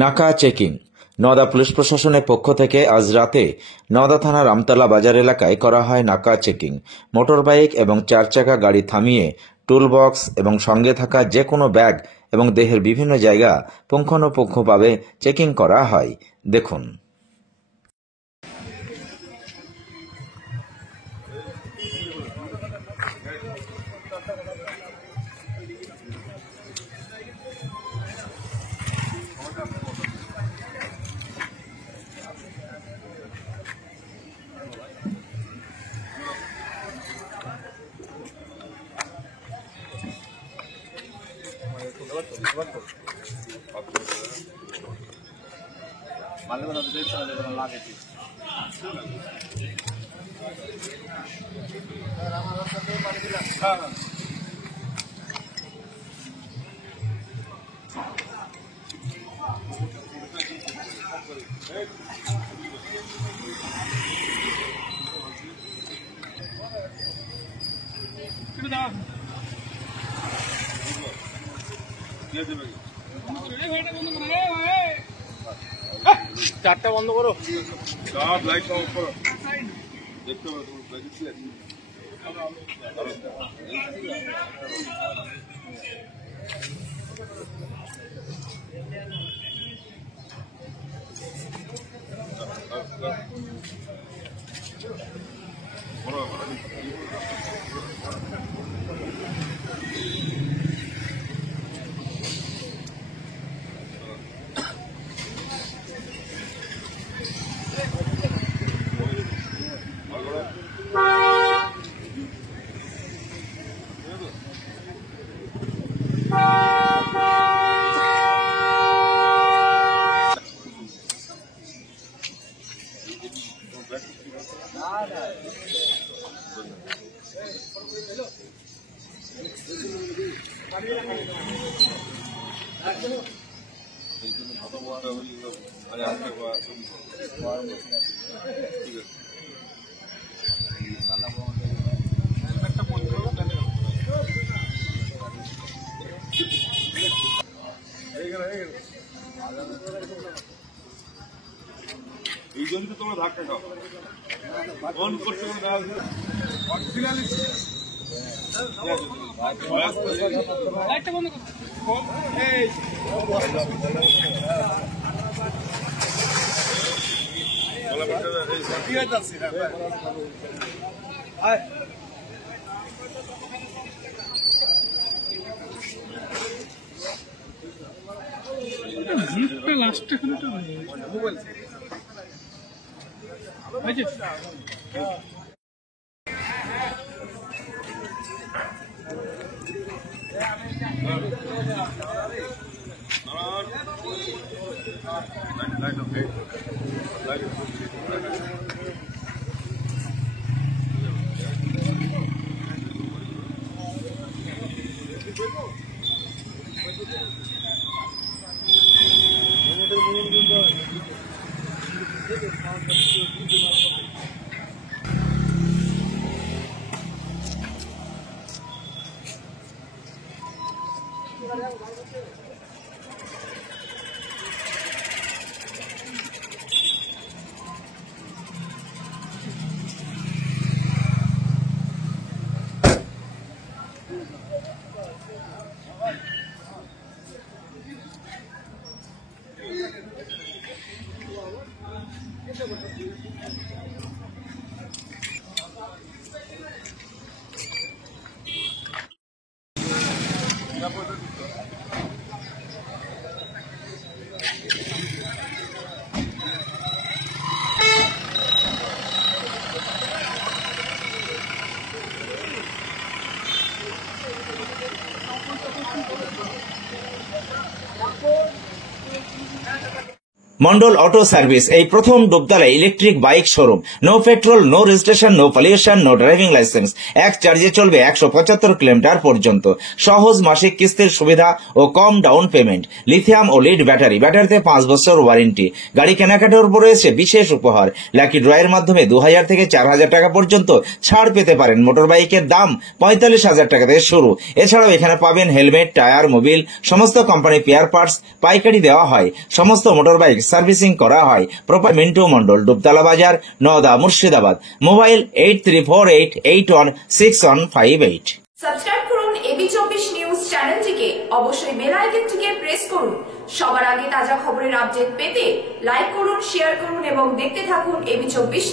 নাকা checking. Nowda police প্রশাসনের পক্ষ থেকে আজ রাতে নওদা থানার আমতলা বাজার এলাকায় করা হয় নাকা চেকিং। মোটরবাইক এবং চারচাকা গাড়ি থামিয়ে টুলবক্স এবং সঙ্গে থাকা যে কোনো ব্যাগ এবং দেহের বিভিন্ন জায়গা পুঙ্খানুপুঙ্খভাবে চেকিং করা হয়। দেখুন। চারটা বন্ধ করো, সব লাইট অফ করো, দেখতে পাবো এই জন্য তো তোমরা ধাক্কা খাও ফোন করতে লাইটটা বন্ধ করো। এই ঠিক আছে জিপটা লাস্টে খুলে তো মোবাইল আছে। মন্ডল অটো সার্ভিস এই প্রথম Dubtala electric bike showroom. No petrol, no registration, no pollution, no driving licence. এক চার্জে চলবে 175 কিলোমিটার পর্যন্ত। সহজ মাসিক কিস্তির সুবিধা ও কম ডাউন পেমেন্ট। লিথিয়াম ও লিড ব্যাটারি, ব্যাটারিতে 5 বছর ওয়ারেন্টি। গাড়ি কেনাকাটার উপর রয়েছে বিশেষ উপহার। লাকি ড্রয়ের মাধ্যমে 2000 থেকে 4000 টাকা পর্যন্ত ছাড় পেতে পারেন। মোটর বাইকের দাম 45,000 টাকা থেকে শুরু। এছাড়াও এখানে পাবেন হেলমেট, টায়ার, মোবিল, সমস্ত কোম্পানি পেয়ার পার্টস পাইকারি দেওয়া হয়। সমস্ত মোটর বাইক সার্ভিসিং করা হয়। প্রপার মিন্টু মন্ডল, ডুবতলা বাজার, নওদা, মুর্শিদাবাদ। মোবাইল 8348816158। সাবস্ক্রাইব করুন এবি24 নিউজ চ্যানেলটিকে। অবশ্যই বেল আইকনটিকে প্রেস করুন। সবার আগে তাজা খবরের আপডেট পেতে লাইক করুন, শেয়ার করুন এবং দেখতে থাকুন এবি24 নিউজ।